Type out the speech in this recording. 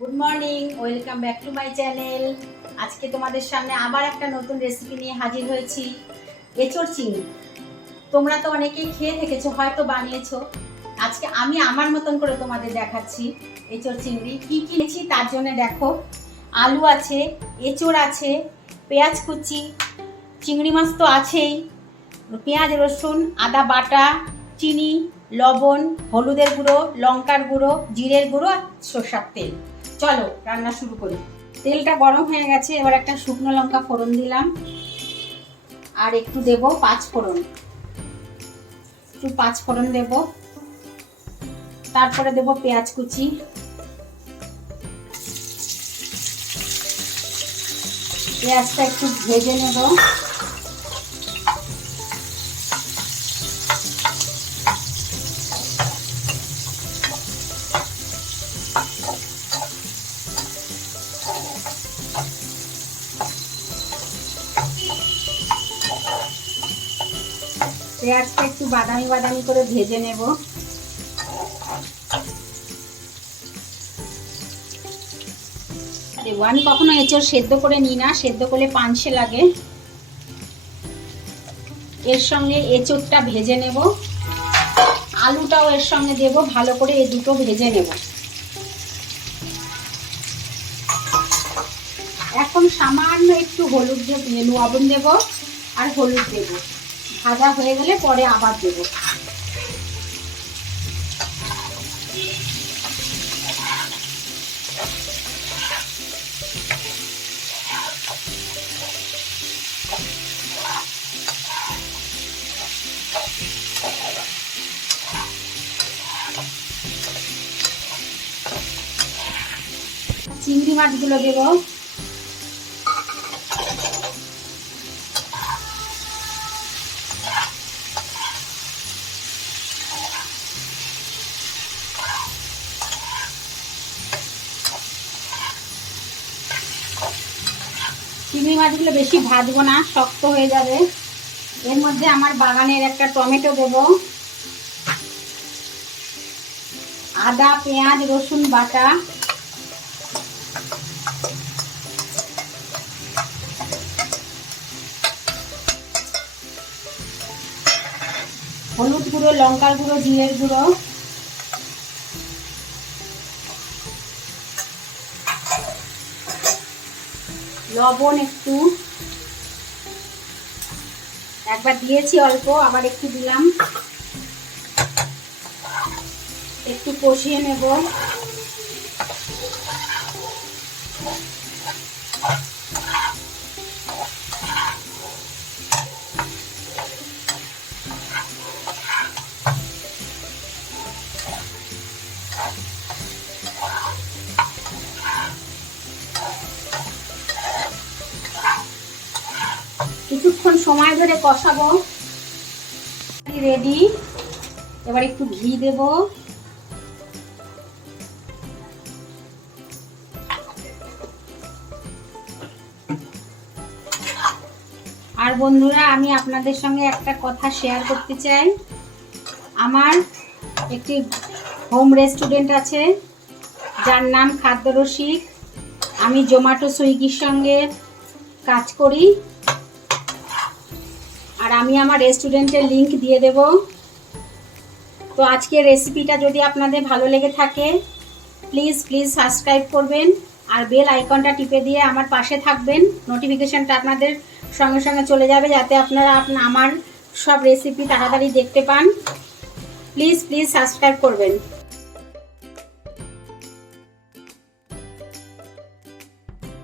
Good morning, welcome back to my channel. আজকে তোমাদের সামনে আবার একটা নতুন রেসিপি নিয়ে হাজির হয়েছি, এঁচোড় চিংড়ি। তোমরা তো অনেকেই খেয়ে থেকেছো, হয়তো বানিয়েছো। আজকে আমি আমার মতন করে তোমাদের দেখাচ্ছি এঁচোড় চিংড়ি কি কিনেছি। তার জন্য দেখো, আলু আছে, এঁচোড় আছে, পেঁয়াজ কুচি, চিংড়ি মাছ তো আছেই, পেঁয়াজ রসুন আদা বাটা, চিনি, লবণ, হলুদের গুঁড়ো, লঙ্কার গুঁড়ো, জিরের গুঁড়ো আর সরষের তেল। চলো রান্না শুরু করি। তেলটা গরম হয়ে গেছে, এবার একটা শুকনো লঙ্কা ফোড়ন দিলাম আর একটু দেব পাঁচ ফোড়ন, দেব। তারপরে দেব পেঁয়াজ কুচি, পেঁয়াজটা একটু ভেজে নেব। পেঁয়াজটা একটু বাদামি বাদামি করে ভেজে নেব। আমি কখনো এঁচোড় সেদ্ধ করে নিই না, সেদ্ধ করলে পানসে লাগে। এর সঙ্গে এঁচোড়টা ভেজে নেব, আলুটাও এর সঙ্গে দেব, ভালো করে এই দুটো ভেজে নেব। এখন সামান্য একটু হলুদ দেব, লবণ দেব আর হলুদ দেব। ভাজা হয়ে গেলে পরে আবার দেব। চিংড়ি মাছগুলো দেব। চিংড়ি মাছগুলো বেশি ভাজবো না, শক্ত হয়ে যাবে। এর মধ্যে আমার বাগানের একটা টমেটো দেব, আদা পেঁয়াজ রসুন বাটা, হলুদ গুঁড়ো লঙ্কার গুঁড়ো জিরের গুঁড়ো, লবণ একটু, একবার দিয়েছি অল্প, আবার একটু দিলাম। একটু কষিয়ে নেব। কিছুক্ষণ সময় ধরে কষাবো। রেডি। এবার একটু ঘি দেব। আর বন্ধুরা, আমি আপনাদের সঙ্গে একটা কথা শেয়ার করতে চাই। আমার একটি হোম রেস্টুরেন্ট আছে, যার নাম খাদ্যরসিক। আমি জোম্যাটো সুইগির সঙ্গে কাজ করি, আর আমি আমার রেস্টুরেন্টের লিংক দিয়ে দেব। তো আজকের রেসিপিটা যদি আপনাদের ভালো লেগে থাকে, প্লিজ সাবস্ক্রাইব করবেন আর বেল আইকনটা টিপে দিয়ে আমার পাশে থাকবেন। নোটিফিকেশনটা আপনাদের সঙ্গে সঙ্গে চলে যাবে, যাতে আপনারা আমার সব রেসিপি তাড়াতাড়ি দেখতে পান। প্লিজ সাবস্ক্রাইব করবেন।